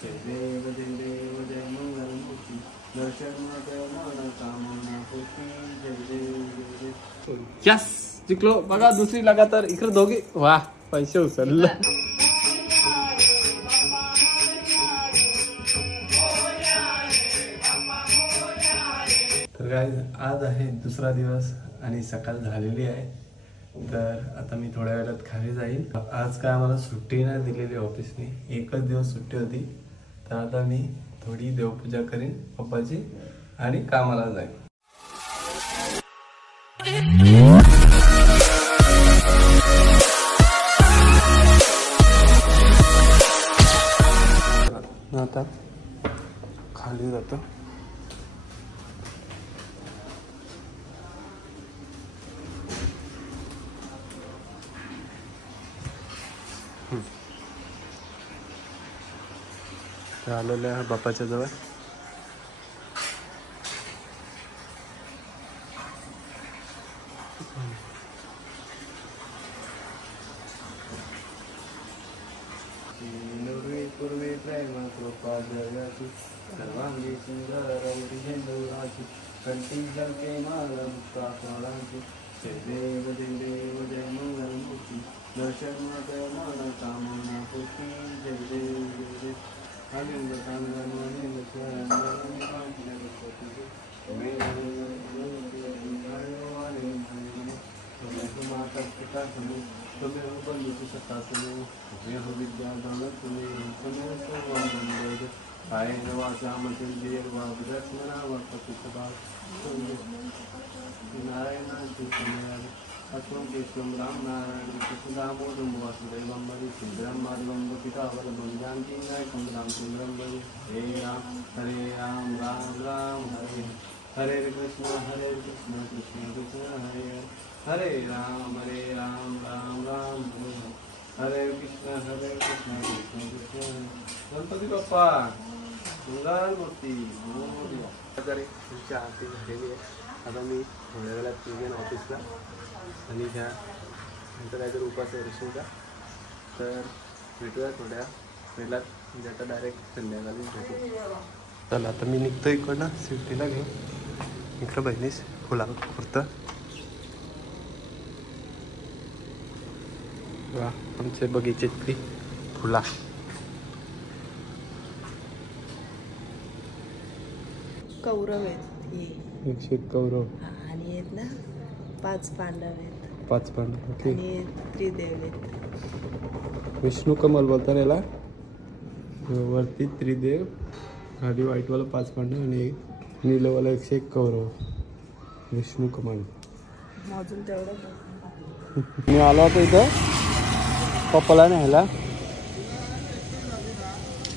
जय देव जय मंगल मूर्ति दर्शन कामना पूर्ती जय देव। यस जिंकलो बघा दुसरी लगातार इकडे दोघे वाह पैसे उचललं। तर गाइस आज आहे दुसरा दिवस आणि सकाळ झालेली आहे। तर आता मी थोड्या वेळात खाली जाईल। आज काय आम्हाला सुट्टी नाही दिलेली ऑफिसने, एकच दिवस सुट्टी होती। तर आता मी थोडी देवपूजा करीन पप्पाची आणि कामाला जाईन। आता खाली जातो। आलेलो आहे बापाच्या जवळ। पूर्वे प्रेम कृपा जयाची सर्वांगी सुंदरवती झेंडूराची कंठी जलके माला मुक्ता फळांची जय देव जय मंगल मूर्ती दर्शन माना कामना पूर्ती जय देव आनंद कांगन आनंद माता पिता तुम्ही तुम्ही बंधू सत्ता तुम्ही हो विद्या दौलत तुम्ही काय वाचा मधील देव वाग्रस्मना वाक्यभाग नारायणाची अश्वम केशवम राम नारायण कृष्णदामोदम वासुदेवम बलि सुंदरम माधवम पितावरम जानकी नायकम राम सुंदरम बलि हे राम राम हरे हरे कृष्ण कृष्ण कृष्ण हरे हरे राम राम राम हरे कृष्ण कृष्ण कृष्ण। गणपती बाप्पा मंगल मूर्ती तुमची आरती झालेली आहे। आता मी थोड्या वेळात निघेन ऑफिसला आणि ह्या नंतर काहीतरी उपास आहे ऋषीचा। तर भेटूया थोड्या वेळात, म्हणजे आता डायरेक्ट संध्याकाळी भेटू। चला आता मी निघतो इकडनं सिटीला घेऊन। इकडं बहिणीस फुला कुर्ता वा आमचे बगीचेतली फुला। कौरव आहेत हे, 101 कौरव आणि आहेत ना 5 पांडव आहेत, 5 पांडव ओके। आणि त्रिदेव आहेत। विष्णू कमल बोलतात याला, वरती त्रिदेव, खाली व्हाईटवाला 5 पांडव आणि नीलवाला 101 कौरव, विष्णू कमल। अजून तेवढं मी आलो होतो इथं पप्पाला न्यायला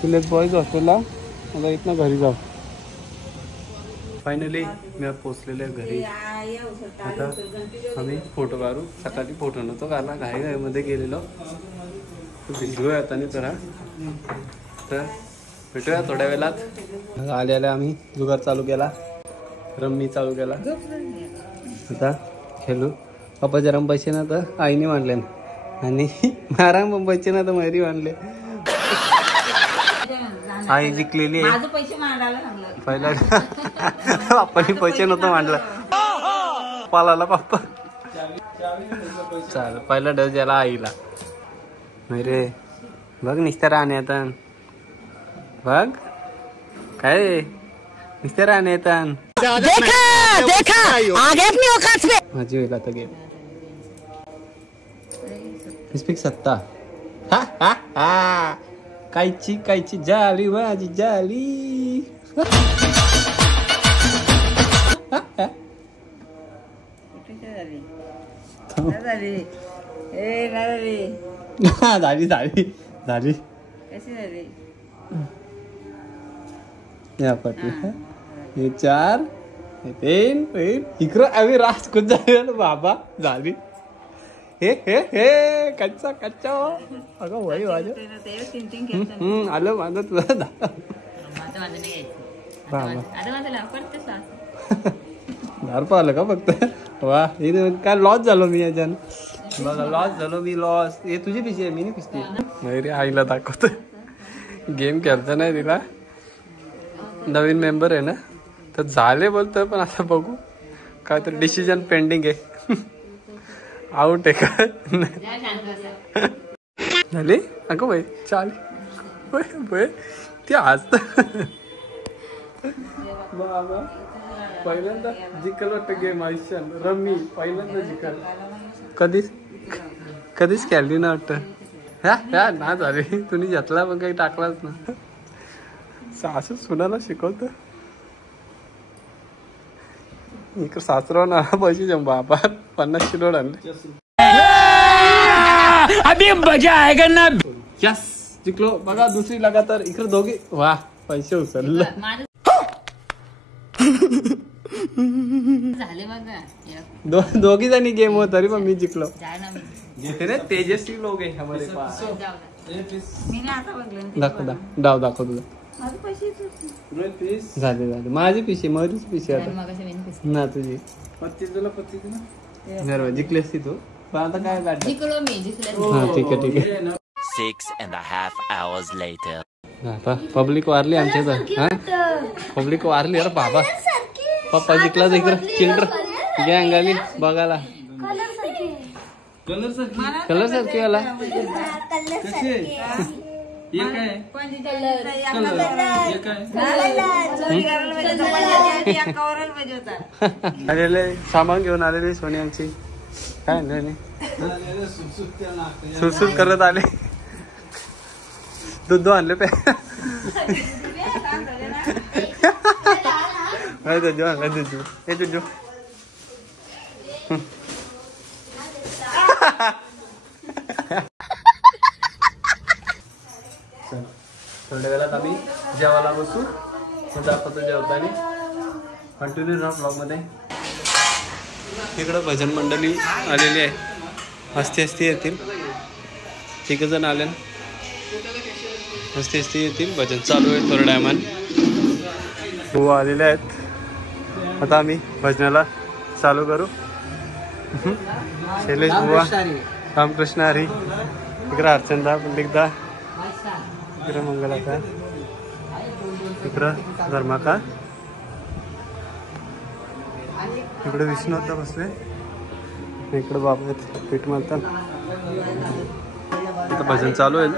सिलेक्ट बॉईज हॉस्टेलला। आता इथनं घरी जाऊ। फायनली मी पोचलेले घरी। आता आम्ही फोटो काढू। सकाळी फोटो नव्हतो काढला, घाईमध्ये गेलेलो, भिजलोय आता नाही तर भेटूया थोड्या वेळात। आलेला आम्ही जुगार चालू केला, रम्मी चालू केला। आता खेळू। पप्पाचे रम पैसे ना तर आईने मांडले आणि मारा पैसे ना तर मैरी मांडले। आई जिंकलेली आहे पहिला। पप्पानी पैसे नव्हतं मांडलं, पालाला पप्पा चाल पहिला डस द्याला आईला। रे बघ निस्त्या राहणे आता, बघ काय निस्त्या राहणे येतात। माझी होईल आता गेम स्पीक सत्ता। कायची जाली माझी जाली। झाली या पटली। हे 4 हे 3 इकडं आम्ही रास कुठ झाले बाबा झाली। हे हे हे कच्चा अगं वही वाज आलं माझं तुझं दारपा आलं का फक्त। वा हे काय लॉस झालो मी याच्यानं, बघा लॉस झालो मी। लॉस हे तुझी पिशी आहे, मी नाही पिसते। नाही रे आईला दाखवतो गेम खेळता नाही तिला. नवीन मेंबर आहे ना तर झाले बोलतोय, पण आता बघू काहीतरी डिसिजन पेंडिंग आहे. आउट आहे का झाली अगं बाई चाल ती आज बाबा पहिल्यांदा जिंकल वाटतं गेम आयुष्यात. रम्मी पहिल्यांदा जिंकल. कधीच खेळली ना वाटतं. ह्या ना झाली तुम्ही घेतला पण काही टाकलाच ना. सासू सुनाला शिकवत इकडे सासरा ना पैसे जम बाबा 50 किलो आणले. अभी मजा आएगा ना. यस जिंकलो बघा दुसरी लगातार. इकडे दोघे वा पैसे उचलले. दोघी जणी गेम हो तरी पण मी जिंकलो. तेजस्वी लोक आहे हमारे पास. दाखव तुझा झाले माझी पिशी मधीच पिशी आता ना तुझी. जिंकली असती तू पण आता काय हा ठीक आहे. 6.5 hours later. पब्लिक वारली आमच्या इथं. हा पब्लिक वारली अरे बाबा. पप्पा जिंकला इकडं चिल्ड्र गँग आली बघायला. कलर सारखी वाला आलेले सामान घेऊन आलेली सोनी आमची. काय सुरसुर करत आले. दूध आणले पे दूध थोड्या वेळात आम्ही जेवायला बसू. दाखवतो जेवताना. कंटिन्यू राहा ब्लॉग मध्ये. इकडं भजन मंडळी आलेली आहे. हस्ती येतील. 3 जण आले. हस्ती येतील. भजन चालू आहे थोड्या टायमान. हो आलेले आहेत. आता आम्ही भजनाला चालू करू. शैलेश बुवा रामकृष्ण हरी. इकडं अर्चनदा पुंडिकदा. इकडं मंगलाका. इकडं धर्माका. इकडे विष्णुदा बसले. इकडे बाबा आहेत पीठ मारतात. इथं भजन चालू आहे.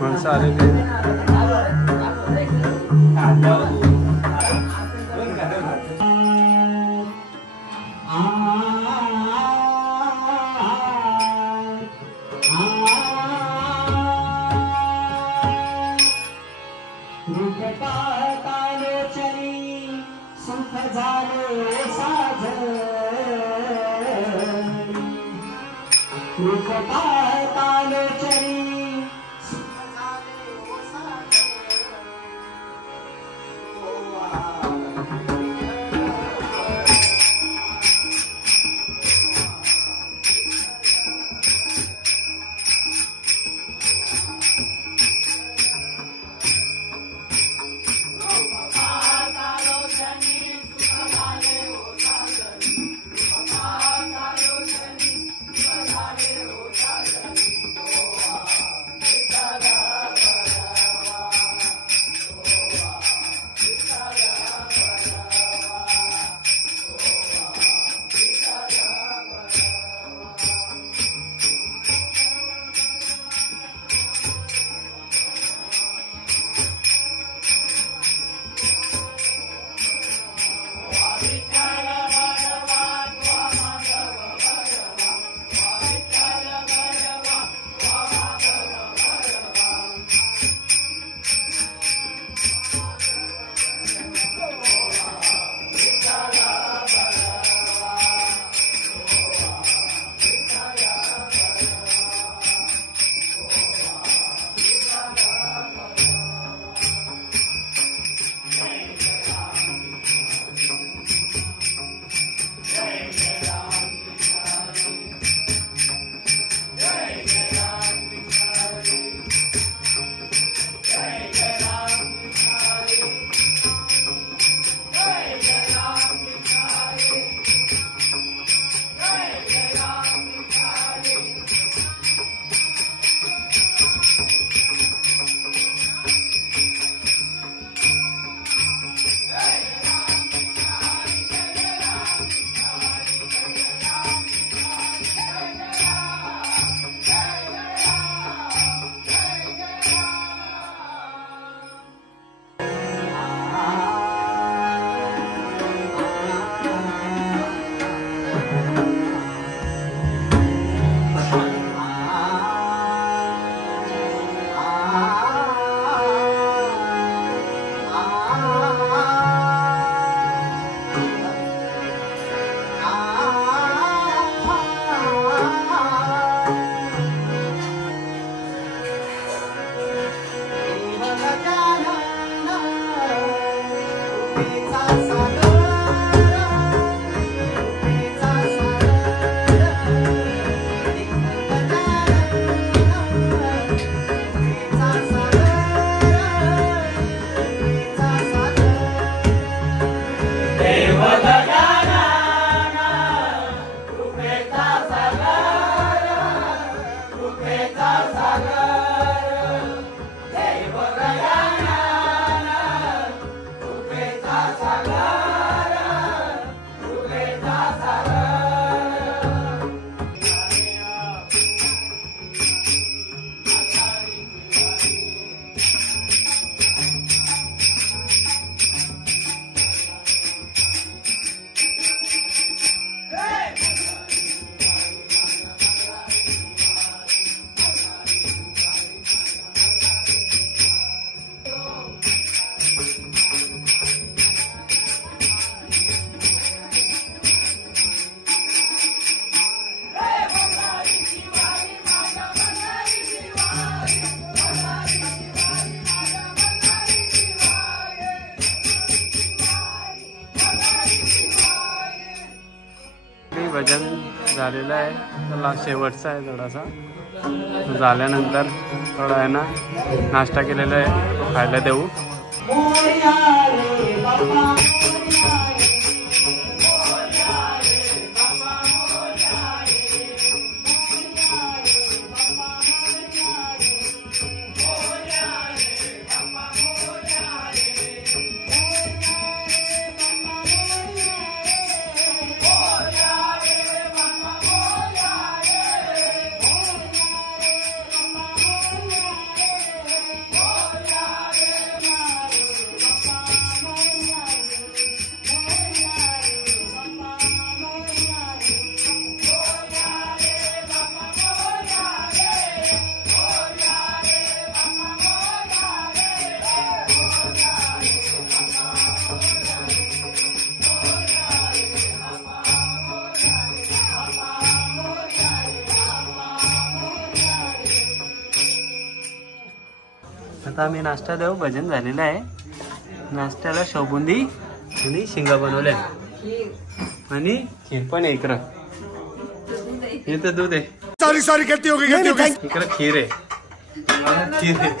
माणसं आलेली भजन झालेलं आहे. त्याला शेवटचा आहे थोडासा. झाल्यानंतर थोडा आहे ना नाश्ता केलेला आहे तो खायला देऊ. आता आम्ही नाश्ता देऊ. भजन झालेलं आहे. नाश्त्याला शोबुंदी आणि शिंगा बनवल्या आणि खीर पण आहे. इकडं हे तर दूध आहे. सॉरी करती होगी इकडं खीर आहे. खीर आहे.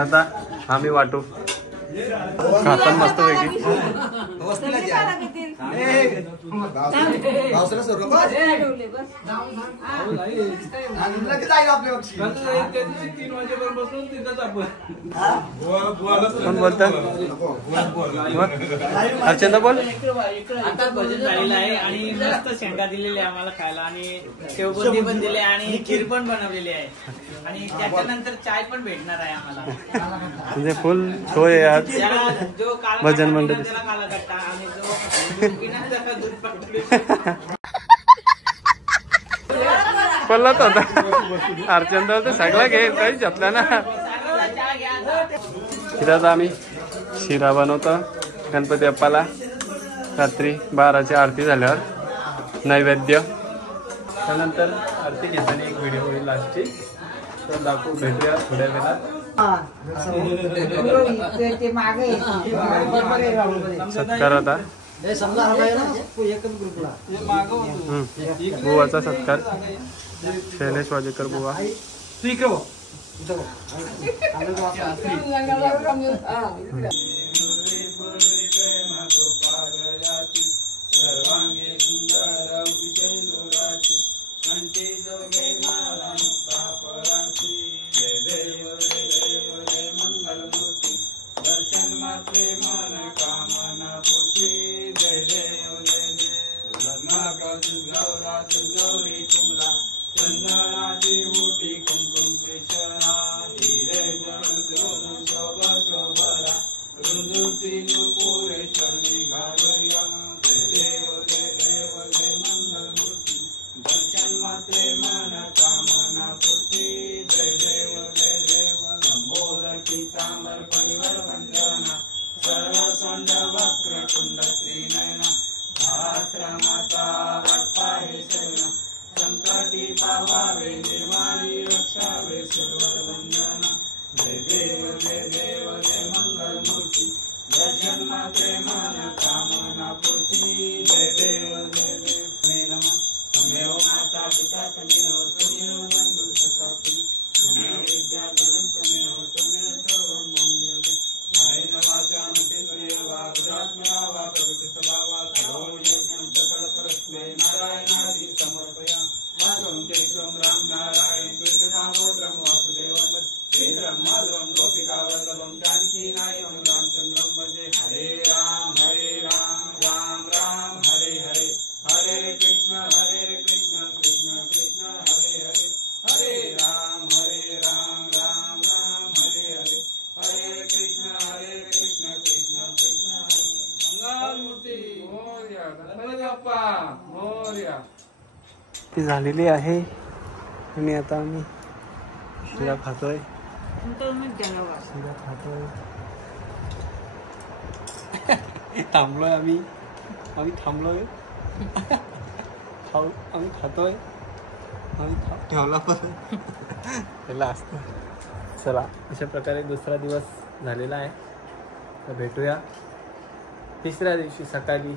आता आम्ही वाटू खातात मस्त पैकी. कोण बोलतात? अर्चना बोल. आता भजन झालेलं आहे आणि मस्त शेंगा दिलेले आम्हाला खायला आणि शेवबुंदी पण दिले आणि खीर पण बनवलेली आहे आणि त्याच्यानंतर चाय पण भेटणार आहे आम्हाला. म्हणजे फुल सोय आहे आज जो काळा भजन मंडळी. त्याला काला कट्टा आणि जो बिना त्याला दूध पाठवले. पडलाच होता अर्चना तर सगळा घे काहीच घेतला ना. शिरात आम्ही शिरा बनवतो गणपती बाप्पाला. रात्री 12ची आरती झाल्यावर नैवेद्य. त्यानंतर आरती घेताना एक व्हिडिओ होईल लास्टची तर दाखवू. भेटूया थोड्या वेळात. सत्कार होता बुवाचा सत्कार. शैलेश वाजेकर बुवा. ती झालेली आहे आणि आता आम्ही शिरा खातोय. शिरा खातोय. थांबलोय आम्ही थांबलोय. आम्ही खातोय. आम्ही ठेवला पण त्याला असतं. चला अशा प्रकारे दुसरा दिवस झालेला आहे. तर भेटूया तिसऱ्या दिवशी सकाळी